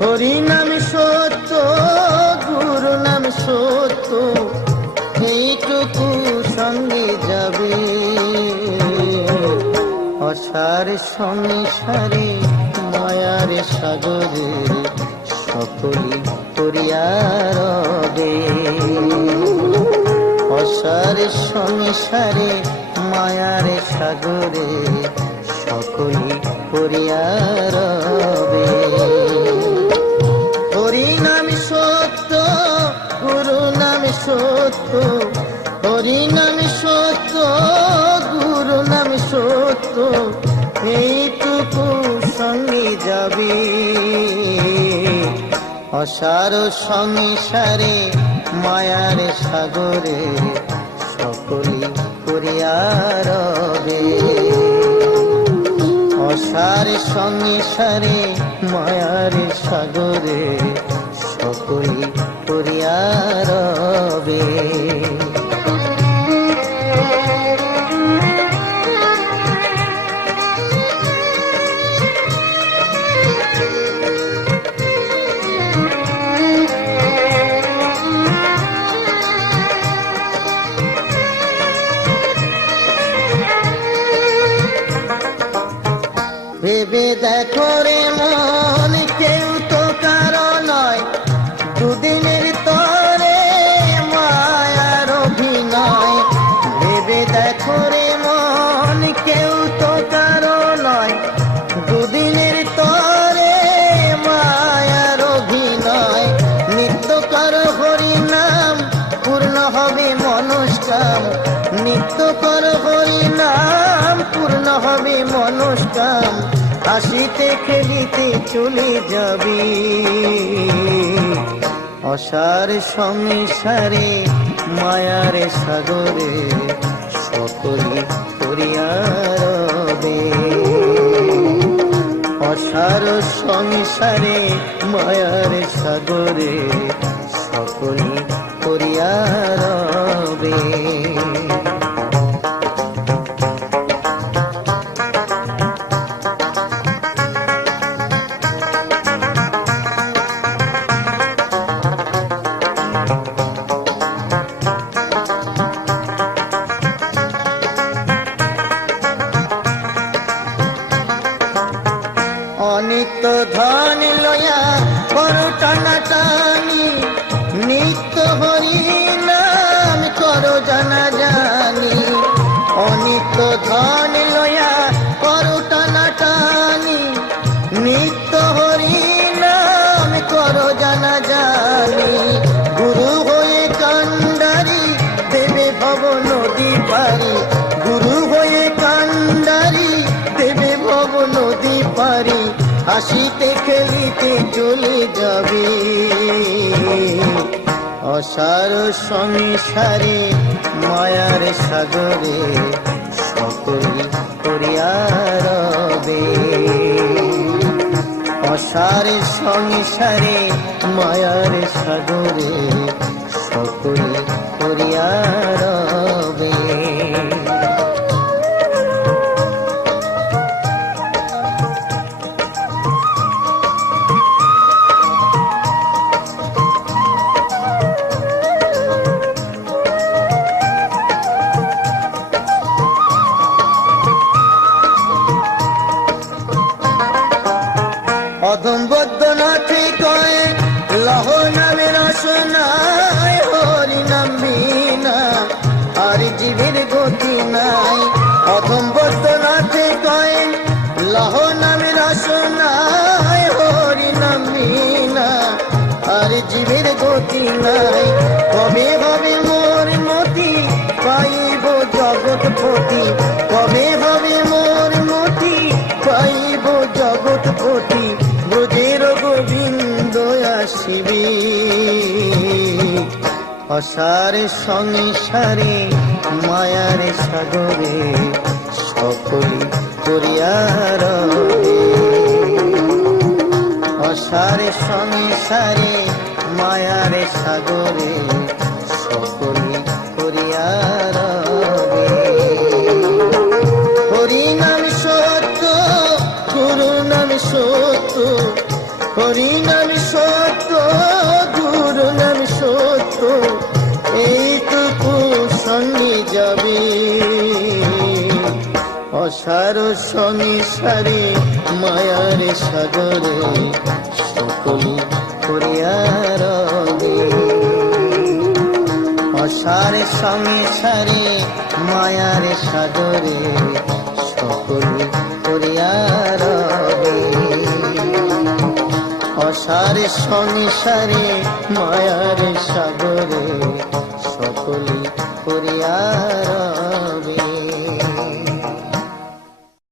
হরি নাম সত্য, গুরু নাম সত্য, এইটুকু সঙ্গে যাবে। অসার সংসারে মায়ার সাগরে সকলি করিয়া রবে। অসার সংসারে মায়ার সাগরে সকলি করিয়া রবে। হরি নাম সত্য, গুরু নাম সত্য, হরি নাম সত্য, গুরু নাম সত্য, এইটুকু সঙ্গে যাবে। অসার সংসারে মায়ার সাগরে সকলি করিয়া রবে। অসার সংসারে মায়ার সাগরে সকলি করিয়া রবে। ভেবে দেখো রে মন, কেউ তো কারো নয়, দুদিনের তরে মায়ার অভিনয়। ভেবে দেখো রে মন, কেউ তো কারো নয়, দুদিনের তরে মায়ার অভিনয়। নিত্য কর হরি নাম, পূর্ণ হবে মনস্কাম। নিত্য কর হরি নাম, পূর্ণ হবে মনস্কাম। হাসিতে খেলিতে চলে যাবি। অসার সংসারে মায়ার সাগরে সকলি করিয়া রবে। অসার সংসারে মায়ার সাগরে সকলি করিয়া রবে। অনিত্য ধন লয়া বড় টানাটানি, নিত্য হরি নাম করো জানা জানি। অনিত্য ধন লয়া বড় টানাটানি, নিত্য হরি নাম করো জানা জানি। গুরু হয়ে কান্ডারি দেবে ভব নদী পারি, গুরু হয়ে কান্ডারি দেবে ভব নদী পারি। হাসিতে খেলিতে চলে যাবে। অসার সংসারে মায়ার সাগরে সকলি করিয়া রবে। অসার সংসারে মায়ার সাগরে সকলি করিয়া রবে। অধম বৈদ্যনাথে কয় লহ নামের রসনায়, হরি নাম বিনা আর জীবের গতি নাই। অধম বৈদ্যনাথে কয় লহ নামের রসনায়, হরি নাম বিনা আর জীবের গতি নাই। কবে হবে মোর মতি পাইব জগৎপতি, কবে হবে মোর মতি পাইব জগৎপতি। ব্রজের গোবিন্দ আসিবি। অসার সংসারে মায়ার সাগরে সকলি করিয়া রবে। অসার সংসারে মায়ার সাগরে সকলি করিয়া রবে। হরি নাম সত্য, গুরু নাম সত্য, হরি নাম সত্য, গুরু নাম সত্য, এইটুকু সঙ্গে যাবে। অসার সংসারে মায়ার সাগরে সকলি করিয়া রবে। অসার সংসারে মায়ার সাগরে সকলি করিয়া রবে। অসার সংসারে মায়ার সাগরে সকলি করিয়া রবে।